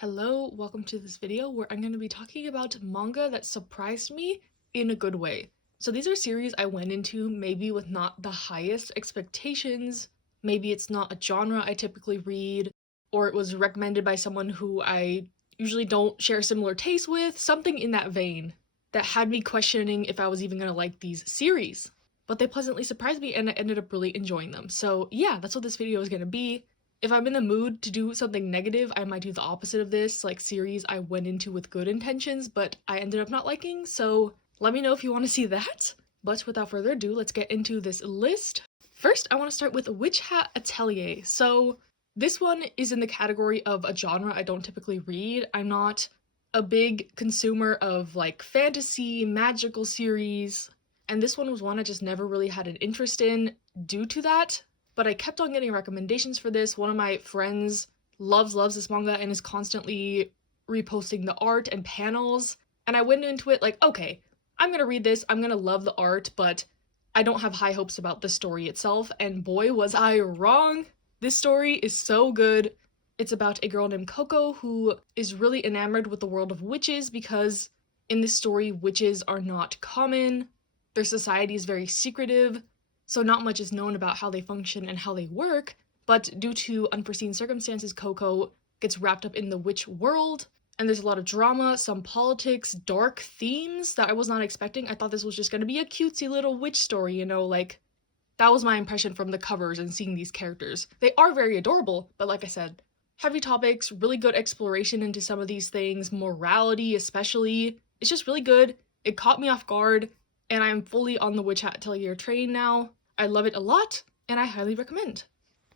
Hello, welcome to this video where I'm going to be talking about manga that surprised me in a good way. So these are series I went into maybe with not the highest expectations. Maybe it's not a genre I typically read, or it was recommended by someone who I usually don't share similar tastes with, something in that vein that had me questioning if I was even going to like these series. But they pleasantly surprised me and I ended up really enjoying them. So yeah, that's what this video is going to be. If I'm in the mood to do something negative, I might do the opposite of this, like series I went into with good intentions, but I ended up not liking, so let me know if you want to see that. But without further ado, let's get into this list. First, I want to start with Hat Atelier. So this one is in the category of a genre I don't typically read. I'm not a big consumer of like fantasy, magical series, and this one was one I just never really had an interest in due to that. But I kept on getting recommendations for this. One of my friends loves this manga and is constantly reposting the art and panels. And I went into it like, okay, I'm gonna read this, I'm gonna love the art, but I don't have high hopes about the story itself. And boy, was I wrong. This story is so good. It's about a girl named Coco who is really enamored with the world of witches because in this story, witches are not common. Their society is very secretive. So not much is known about how they function and how they work, but due to unforeseen circumstances, Coco gets wrapped up in the witch world, and there's a lot of drama, some politics, dark themes that I was not expecting. I thought this was just going to be a cutesy little witch story, you know, like, that was my impression from the covers and seeing these characters. They are very adorable, but like I said, heavy topics, really good exploration into some of these things, morality especially. It's just really good. It caught me off guard, and I'm fully on the Hat Atelier train now. I love it a lot, and I highly recommend.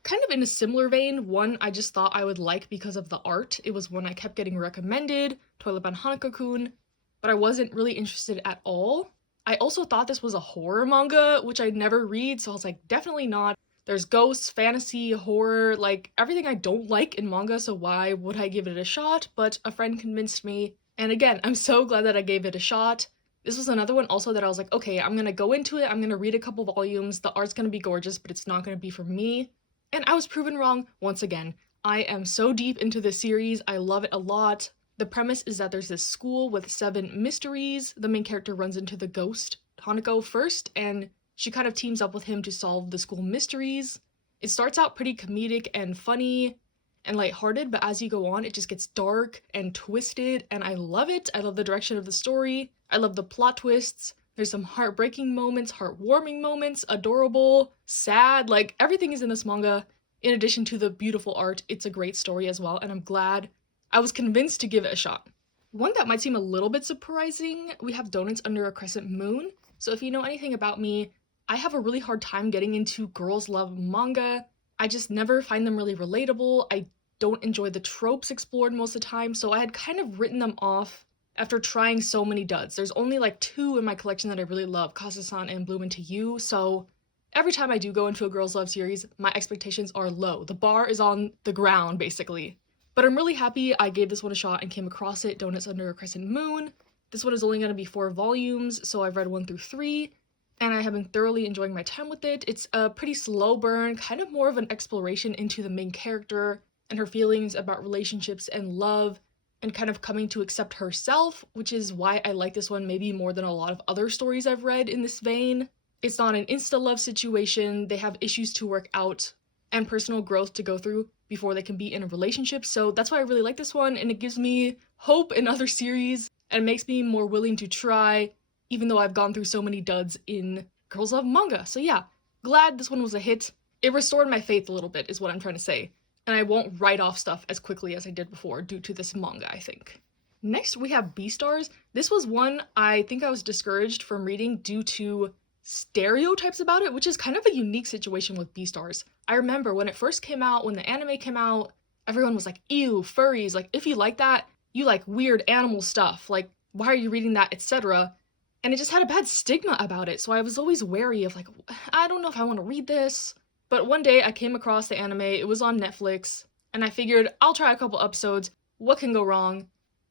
Kind of in a similar vein, one I just thought I would like because of the art. It was one I kept getting recommended, Toilet Bound Hanako-kun, but I wasn't really interested at all. I also thought this was a horror manga, which I never read, so I was like, definitely not. There's ghosts, fantasy, horror, like everything I don't like in manga, so why would I give it a shot? But a friend convinced me, and again, I'm so glad that I gave it a shot. This was another one also that I was like, okay, I'm gonna go into it, I'm gonna read a couple volumes, the art's gonna be gorgeous, but it's not gonna be for me. And I was proven wrong once again. I am so deep into this series, I love it a lot. The premise is that there's this school with 7 mysteries. The main character runs into the ghost, Hanako, first, and she kind of teams up with him to solve the school mysteries. It starts out pretty comedic and funny and lighthearted, but as you go on, it just gets dark and twisted, and I love it. I love the direction of the story. I love the plot twists. There's some heartbreaking moments, heartwarming moments, adorable, sad, like everything is in this manga. In addition to the beautiful art, it's a great story as well, and I'm glad I was convinced to give it a shot. One that might seem a little bit surprising, we have Donuts Under a Crescent Moon. So if you know anything about me, I have a really hard time getting into girls love manga. I just never find them really relatable. I don't enjoy the tropes explored most of the time, so I had kind of written them off after trying so many duds. There's only like 2 in my collection that I really love, Kasa-san and Bloom Into You, so every time I do go into a girls love series, my expectations are low. The bar is on the ground, basically. But I'm really happy I gave this one a shot and came across it, Donuts Under a Crescent Moon. This one is only going to be 4 volumes, so I've read 1 through 3, and I have been thoroughly enjoying my time with it. It's a pretty slow burn, kind of more of an exploration into the main character and her feelings about relationships and love, and kind of coming to accept herself, which is why I like this one maybe more than a lot of other stories I've read in this vein. It's not an insta-love situation, they have issues to work out and personal growth to go through before they can be in a relationship, so that's why I really like this one, and it gives me hope in other series, and makes me more willing to try, even though I've gone through so many duds in girls love manga. So yeah, glad this one was a hit. It restored my faith a little bit, is what I'm trying to say. And I won't write off stuff as quickly as I did before due to this manga, I think. Next, we have Beastars. This was one I think I was discouraged from reading due to stereotypes about it, which is kind of a unique situation with Beastars. I remember when it first came out, when the anime came out, everyone was like, ew, furries, like, if you like that, you like weird animal stuff, like, why are you reading that, etc. And it just had a bad stigma about it, so I was always wary of like, I don't know if I want to read this. But one day I came across the anime, it was on Netflix, and I figured I'll try a couple episodes, what can go wrong?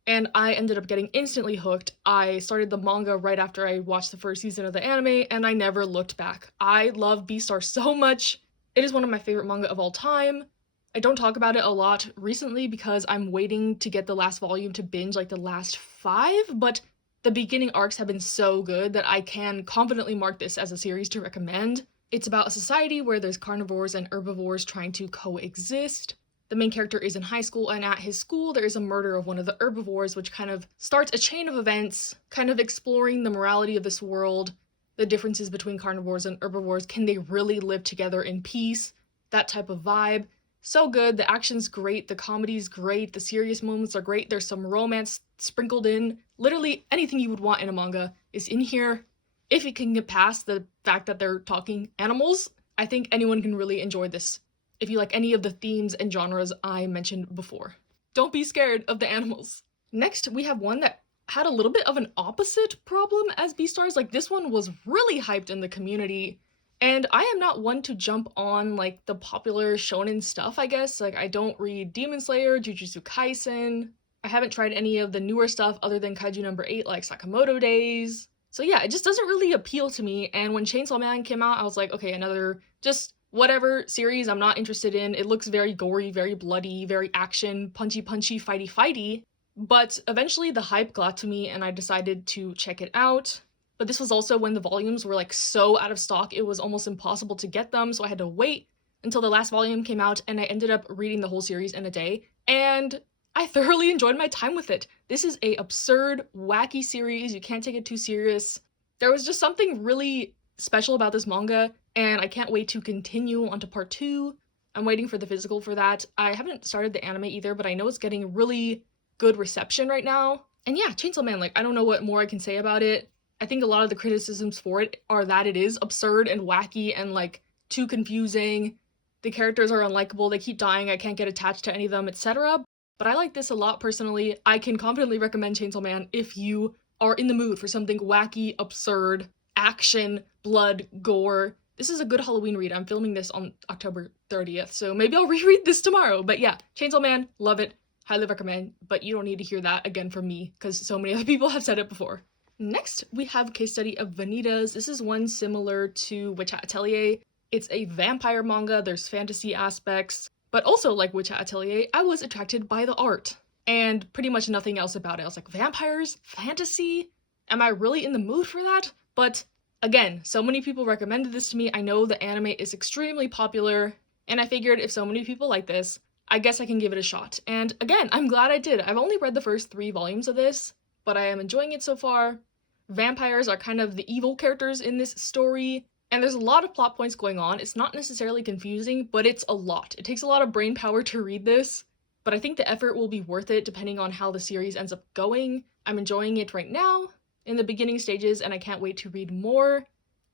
And I ended up getting instantly hooked. I started the manga right after I watched the first season of the anime, and I never looked back. I love Beastars so much. It is one of my favorite manga of all time. I don't talk about it a lot recently because I'm waiting to get the last volume to binge like the last 5, but the beginning arcs have been so good that I can confidently mark this as a series to recommend. It's about a society where there's carnivores and herbivores trying to coexist. The main character is in high school, and at his school there is a murder of one of the herbivores, which kind of starts a chain of events, kind of exploring the morality of this world, the differences between carnivores and herbivores. Can they really live together in peace? That type of vibe. So good, the action's great, the comedy's great, the serious moments are great, there's some romance sprinkled in. Literally anything you would want in a manga is in here. If it can get past the fact that they're talking animals, I think anyone can really enjoy this. If you like any of the themes and genres I mentioned before. Don't be scared of the animals. Next, we have one that had a little bit of an opposite problem as Beastars. Like, this one was really hyped in the community. And I am not one to jump on, like, the popular shonen stuff, I guess. Like, I don't read Demon Slayer, Jujutsu Kaisen. I haven't tried any of the newer stuff other than Kaiju number 8, like Sakamoto Days. So yeah, it just doesn't really appeal to me. And when Chainsaw Man came out, I was like, okay, another just whatever series I'm not interested in. It looks very gory, very bloody, very action, punchy, fighty. But eventually the hype got to me and I decided to check it out. But this was also when the volumes were like so out of stock, it was almost impossible to get them, so I had to wait until the last volume came out, and I ended up reading the whole series in a day, and I thoroughly enjoyed my time with it. This is a absurd, wacky series. You can't take it too serious. There was just something really special about this manga, and I can't wait to continue on to part 2. I'm waiting for the physical for that. I haven't started the anime either, but I know it's getting really good reception right now. And yeah, Chainsaw Man, like, I don't know what more I can say about it. I think a lot of the criticisms for it are that it is absurd and wacky and, like, too confusing. The characters are unlikable, they keep dying, I can't get attached to any of them, etc. But I like this a lot personally. I can confidently recommend Chainsaw Man if you are in the mood for something wacky, absurd, action, blood, gore. This is a good Halloween read. I'm filming this on October 30th, so maybe I'll reread this tomorrow. But yeah, Chainsaw Man, love it, highly recommend, but you don't need to hear that again from me because so many other people have said it before. Next, we have Case Study of Vanitas. This is one similar to Hat Atelier. It's a vampire manga, there's fantasy aspects, but also like Hat Atelier, I was attracted by the art and pretty much nothing else about it. I was like, vampires? Fantasy? Am I really in the mood for that? But again, so many people recommended this to me. I know the anime is extremely popular, and I figured if so many people like this, I guess I can give it a shot. And again, I'm glad I did. I've only read the first 3 volumes of this, but I am enjoying it so far. Vampires are kind of the evil characters in this story, and there's a lot of plot points going on. It's not necessarily confusing, but it's a lot. It takes a lot of brain power to read this, but I think the effort will be worth it depending on how the series ends up going. I'm enjoying it right now, in the beginning stages, and I can't wait to read more.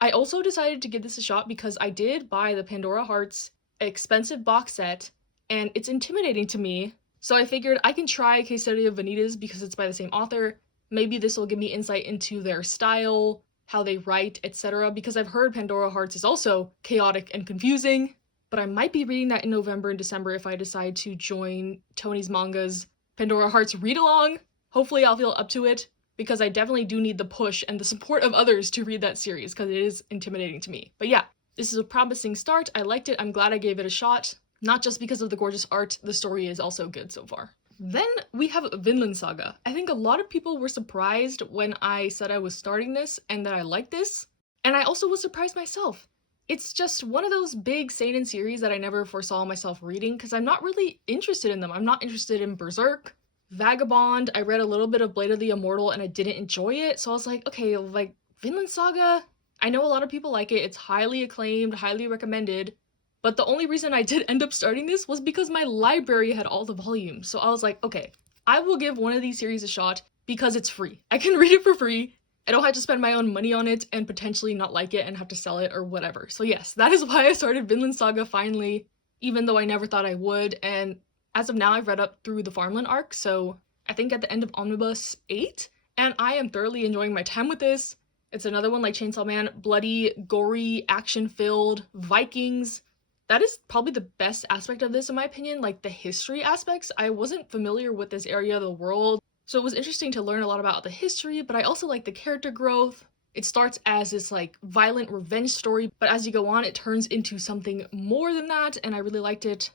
I also decided to give this a shot because I did buy the Pandora Hearts expensive box set, and it's intimidating to me. So I figured I can try Case Study of Vanitas because it's by the same author. Maybe this will give me insight into their style, how they write, etc. Because I've heard Pandora Hearts is also chaotic and confusing. But I might be reading that in November and December if I decide to join Tony's Manga's Pandora Hearts read-along. Hopefully I'll feel up to it, because I definitely do need the push and the support of others to read that series, because it is intimidating to me. But yeah, this is a promising start. I liked it. I'm glad I gave it a shot. Not just because of the gorgeous art, the story is also good so far. Then we have Vinland Saga. I think a lot of people were surprised when I said I was starting this and that I liked this. And I also was surprised myself. It's just one of those big seinen series that I never foresaw myself reading because I'm not really interested in them. I'm not interested in Berserk, Vagabond. I read a little bit of Blade of the Immortal and I didn't enjoy it. So I was like, okay, like Vinland Saga, I know a lot of people like it. It's highly acclaimed, highly recommended. But the only reason I did end up starting this was because my library had all the volumes. So I was like, okay, I will give one of these series a shot because it's free. I can read it for free. I don't have to spend my own money on it and potentially not like it and have to sell it or whatever. So yes, that is why I started Vinland Saga finally, even though I never thought I would. And as of now, I've read up through the Farmland arc, so I think at the end of Omnibus 8, and I am thoroughly enjoying my time with this. It's another one like Chainsaw Man, bloody, gory, action-filled, Vikings. That is probably the best aspect of this in my opinion, like the history aspects. I wasn't familiar with this area of the world, so it was interesting to learn a lot about the history, but I also like the character growth. It starts as this like violent revenge story, but as you go on, it turns into something more than that, and I really liked it.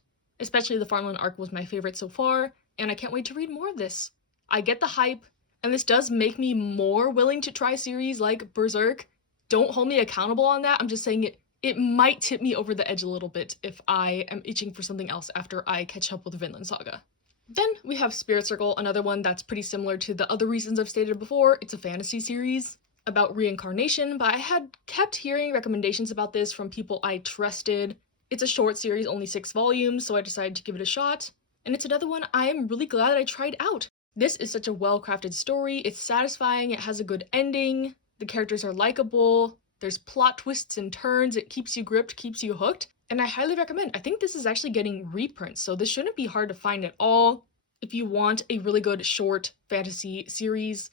Especially the Farmland arc was my favorite so far, and I can't wait to read more of this. I get the hype, and this does make me more willing to try series like Berserk. Don't hold me accountable on that, I'm just saying it might tip me over the edge a little bit if I am itching for something else after I catch up with Vinland Saga. Then we have Spirit Circle, another one that's pretty similar to the other reasons I've stated before. It's a fantasy series about reincarnation, but I had kept hearing recommendations about this from people I trusted. It's a short series, only 6 volumes, so I decided to give it a shot. And it's another one I am really glad I tried out. This is such a well-crafted story, it's satisfying, it has a good ending, the characters are likable, there's plot twists and turns, it keeps you gripped, keeps you hooked, and I highly recommend. I think this is actually getting reprints, so this shouldn't be hard to find at all. If you want a really good short fantasy series,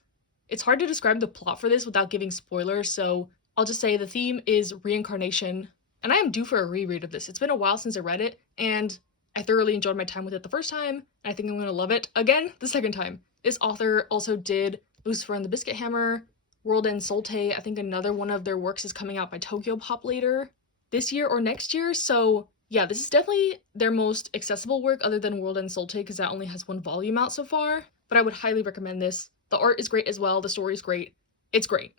it's hard to describe the plot for this without giving spoilers, so I'll just say the theme is reincarnation, and I am due for a reread of this. It's been a while since I read it, and I thoroughly enjoyed my time with it the first time, and I think I'm going to love it again the second time. This author also did Lucifer and the Biscuit Hammer, World End Solte. I think another one of their works is coming out by Tokyo Pop later this year or next year, so yeah, this is definitely their most accessible work other than World End Solte because that only has 1 volume out so far, but I would highly recommend this. The art is great as well, the story is great, it's great.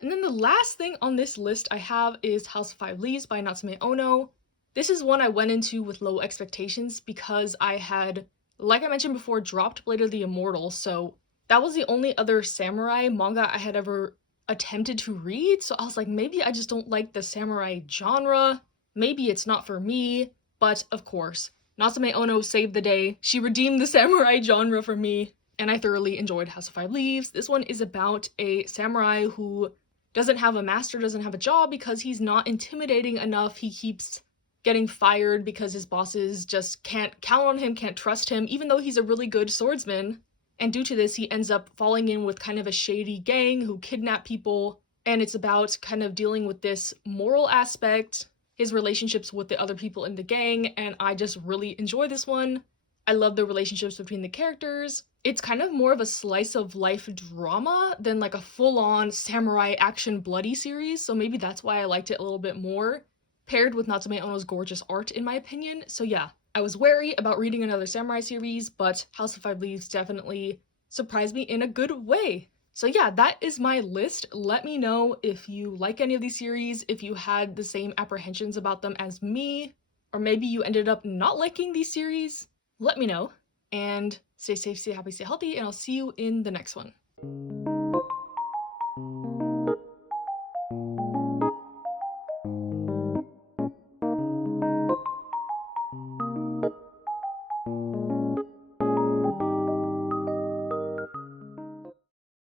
And then the last thing on this list I have is House of 5 Leaves by Natsume Ono. This is one I went into with low expectations because I had, like I mentioned before, dropped Blade of the Immortal, so that was the only other samurai manga I had ever attempted to read, so I was like, maybe I just don't like the samurai genre, maybe it's not for me, but of course, Natsume Ono saved the day. She redeemed the samurai genre for me, and I thoroughly enjoyed House of 5 Leaves. This one is about a samurai who doesn't have a master, doesn't have a job because he's not intimidating enough. He keeps getting fired because his bosses just can't count on him, can't trust him, even though he's a really good swordsman. And due to this, he ends up falling in with kind of a shady gang who kidnap people, and it's about kind of dealing with this moral aspect, his relationships with the other people in the gang, and I just really enjoy this one. I love the relationships between the characters. It's kind of more of a slice of life drama than like a full-on samurai action bloody series, so maybe that's why I liked it a little bit more, paired with Natsume Ono's gorgeous art in my opinion. So yeah, I was wary about reading another samurai series, but House of 5 Leaves definitely surprised me in a good way. So yeah, that is my list. Let me know if you like any of these series, if you had the same apprehensions about them as me, or maybe you ended up not liking these series. Let me know, and stay safe, stay happy, stay healthy, and I'll see you in the next one.